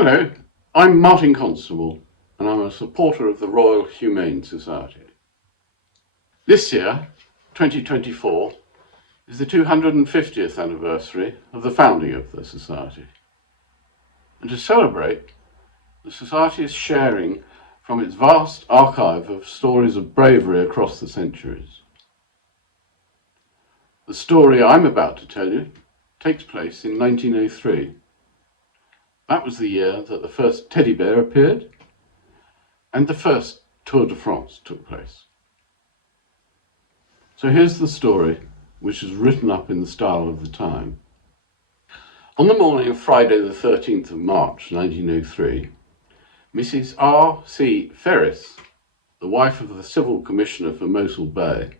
Hello, I'm Martin Constable and I'm a supporter of the Royal Humane Society. This year, 2024, is the 250th anniversary of the founding of the Society. And to celebrate, the Society is sharing from its vast archive of stories of bravery across the centuries. The story I'm about to tell you takes place in 1903. That was the year that the first teddy bear appeared and the first Tour de France took place. So here's the story, which is written up in the style of the time. On the morning of Friday the 13th of March 1903, Mrs. R.C. Ferris, the wife of the Civil Commissioner for Mosul Bay,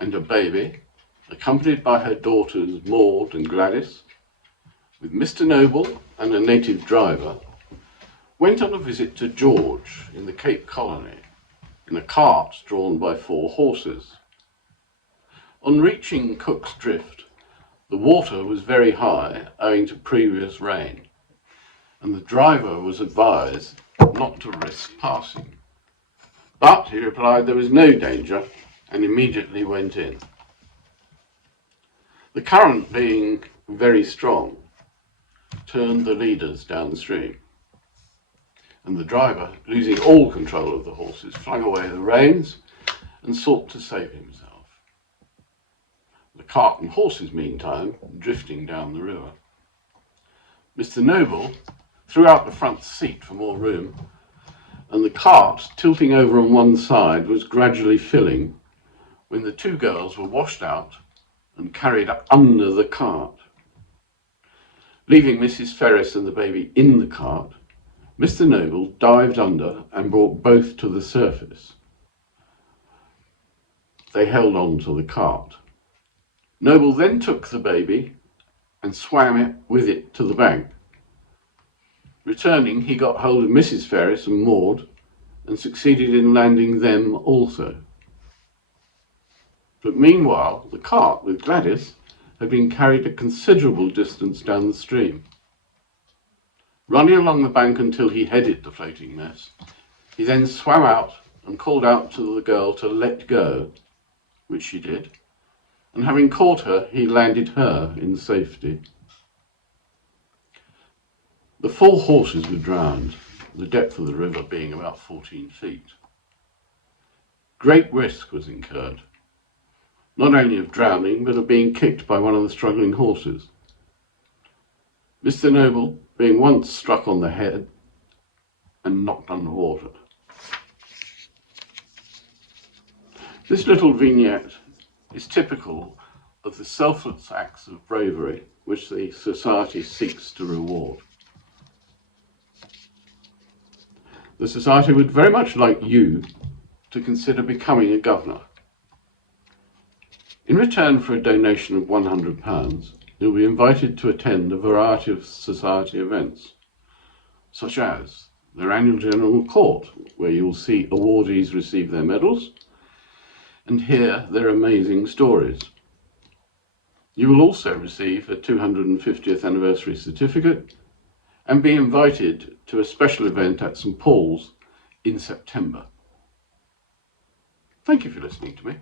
and her baby, accompanied by her daughters Maud and Gladys, with Mr. Noble and a native driver, went on a visit to George in the Cape Colony in a cart drawn by 4 horses. On reaching Cook's Drift, the water was very high owing to previous rain, and the driver was advised not to risk passing. But he replied there was no danger and immediately went in. The current being very strong turned the leaders downstream, and the driver, losing all control of the horses, flung away the reins and sought to save himself. The cart and horses, meantime, drifting down the river. Mr. Noble threw out the front seat for more room, and the cart, tilting over on one side, was gradually filling when the 2 girls were washed out and carried under the cart. Leaving Mrs. Ferris and the baby in the cart, Mr. Noble dived under and brought both to the surface. They held on to the cart. Noble then took the baby and swam with it to the bank. Returning, he got hold of Mrs. Ferris and Maud and succeeded in landing them also. But meanwhile, the cart with Gladys had been carried a considerable distance down the stream. Running along the bank until he headed the floating mess, he then swam out and called out to the girl to let go, which she did, and having caught her, he landed her in safety. The 4 horses were drowned, the depth of the river being about 14 feet. Great risk was incurred, not only of drowning, but of being kicked by one of the struggling horses. Mr. Noble being once struck on the head and knocked underwater. This little vignette is typical of the selfless acts of bravery which the Society seeks to reward. The Society would very much like you to consider becoming a governor. In return for a donation of £100, you'll be invited to attend a variety of Society events, such as their annual General Court, where you'll see awardees receive their medals and hear their amazing stories. You will also receive a 250th anniversary certificate and be invited to a special event at St. Paul's in September. Thank you for listening to me.